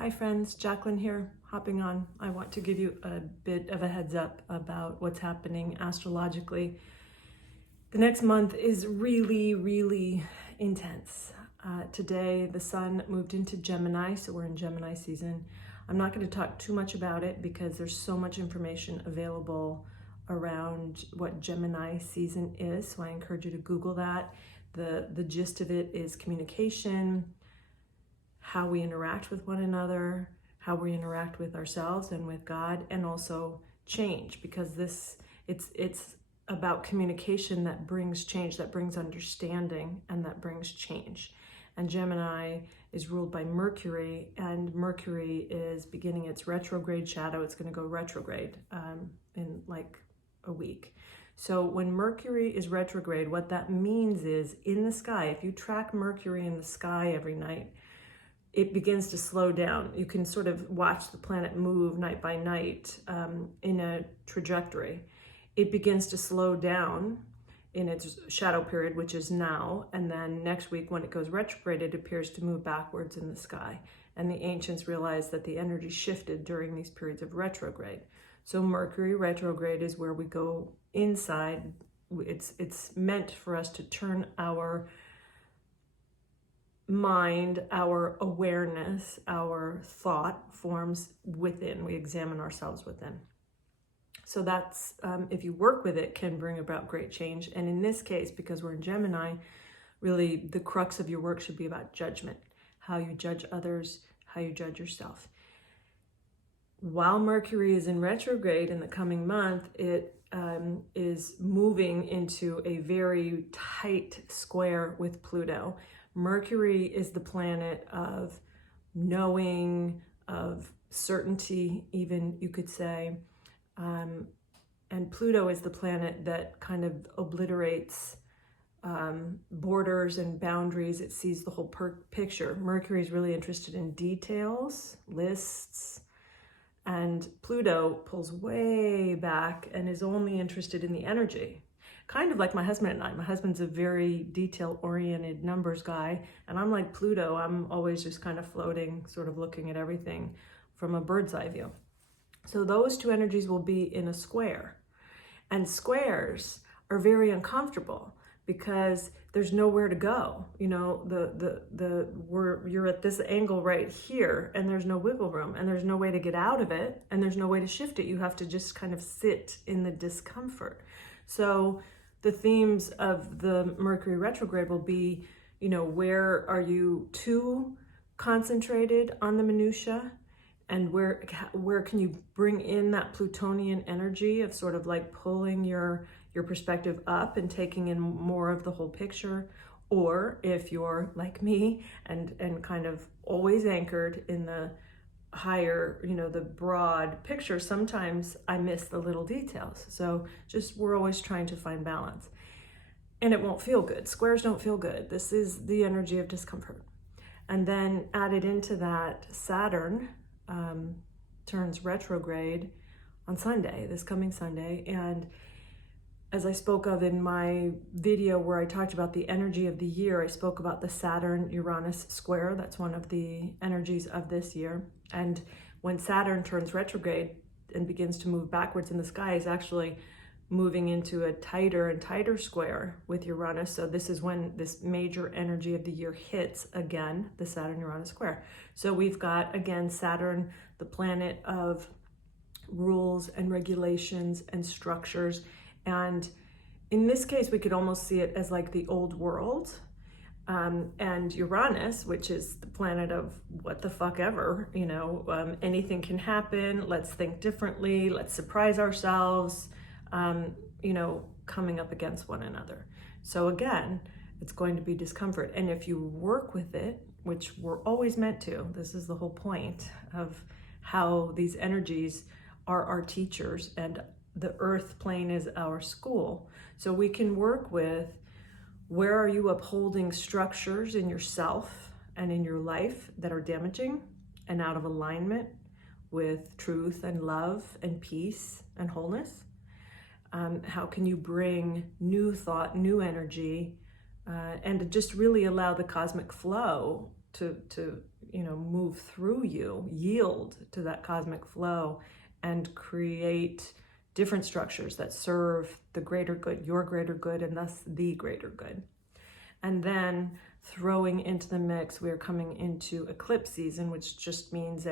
Hi friends, Jacqueline here, hopping on. I want to give you a bit of a heads up about what's happening astrologically. The next month is really intense. Today the sun moved into Gemini, so we're in Gemini season. I'm not going to talk too much about it because there's so much information available around what Gemini season is, so I encourage you to Google that. The gist of it is communication, how we interact with one another, how we interact with ourselves and with God, and also change, because it's about communication that brings change, that brings understanding, and that brings change. And Gemini is ruled by Mercury, and Mercury is beginning its retrograde shadow. It's going to go retrograde in like a week. So when Mercury is retrograde, what that means is in the sky, if you track Mercury in the sky every night, it begins to slow down. You can sort of watch the planet move night by night in a trajectory. It begins to slow down in its shadow period, which is now, and then next week when it goes retrograde, it appears to move backwards in the sky. And the ancients realized that the energy shifted during these periods of retrograde. So Mercury retrograde is where we go inside. It's meant for us to turn our mind, our awareness, our thought forms within. We examine ourselves within. So that's, if you work with it, can bring about great change. And in this case, because we're in Gemini, really the crux of your work should be about judgment, how you judge others, how you judge yourself. While Mercury is in retrograde in the coming month, it is moving into a very tight square with Pluto. Mercury is the planet of knowing, of certainty, even you could say. And Pluto is the planet that kind of obliterates borders and boundaries. It sees the whole picture. Mercury is really interested in details, lists, and Pluto pulls way back and is only interested in the energy. Kind of like my husband and I. My husband's a very detail-oriented numbers guy, and I'm like Pluto. I'm always just kind of floating, sort of looking at everything from a bird's eye view. So those two energies will be in a square. And squares are very uncomfortable because there's nowhere to go. You know, you're at this angle right here, and there's no wiggle room, and there's no way to get out of it, and there's no way to shift it. You have to just kind of sit in the discomfort. So the themes of the Mercury retrograde will be, you know, where are you too concentrated on the minutia, and where can you bring in that Plutonian energy of sort of like pulling your perspective up and taking in more of the whole picture. Or if you're like me and kind of always anchored in the higher, you know, the broad picture, sometimes I miss the little details. So just, we're always trying to find balance. And it won't feel good. Squares don't feel good. This is the energy of discomfort. And then added into that, Saturn turns retrograde on Sunday, this coming Sunday. And as I spoke of in my video where I talked about the energy of the year, I spoke about the Saturn-Uranus square. That's one of the energies of this year. And when Saturn turns retrograde and begins to move backwards in the sky, is actually moving into a tighter and tighter square with Uranus. So this is when this major energy of the year hits again, the Saturn-Uranus square. So we've got, again, Saturn, the planet of rules and regulations and structures. And in this case, we could almost see it as like the old world. And Uranus, which is the planet of what the fuck ever, you know, anything can happen. Let's think differently. Let's surprise ourselves, you know, coming up against one another. So again, it's going to be discomfort. And if you work with it, which we're always meant to, this is the whole point of how these energies are our teachers and the earth plane is our school. So we can work with, where are you upholding structures in yourself and in your life that are damaging and out of alignment with truth and love and peace and wholeness? How can you bring new thought, new energy, and to just really allow the cosmic flow to move through you, yield to that cosmic flow, and create different structures that serve the greater good, your greater good, and thus the greater good. And then throwing into the mix, we're coming into eclipse season, which just means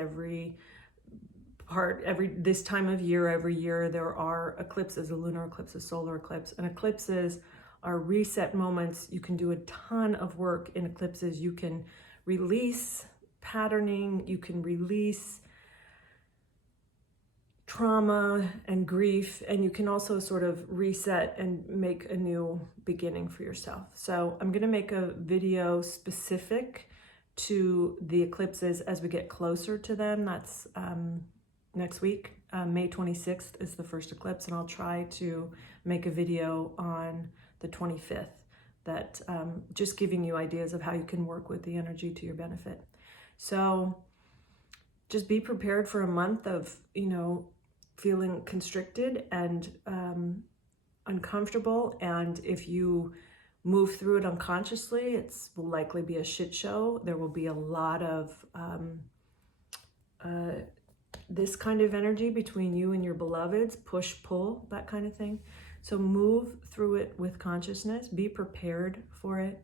this time of year, every year, there are eclipses, a lunar eclipse, a solar eclipse. And eclipses are reset moments. You can do a ton of work in eclipses. You can release patterning, you can release trauma and grief, and you can also sort of reset and make a new beginning for yourself. So I'm going to make a video specific to the eclipses as we get closer to them. That's next week. May 26th is the first eclipse, and I'll try to make a video on the 25th that just giving you ideas of how you can work with the energy to your benefit. So just be prepared for a month of, feeling constricted and uncomfortable. And if you move through it unconsciously, it will likely be a shit show. There will be a lot of this kind of energy between you and your beloveds, push, pull, that kind of thing. So move through it with consciousness, be prepared for it,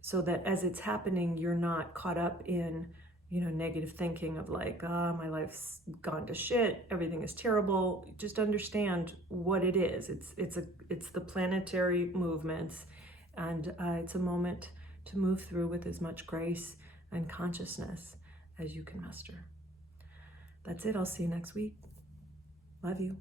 so that as it's happening, you're not caught up in, negative thinking of like, my life's gone to shit, everything is terrible. Just understand what it is. It's the planetary movements, and it's a moment to move through with as much grace and consciousness as you can muster. That's it. I'll see you next week. Love you.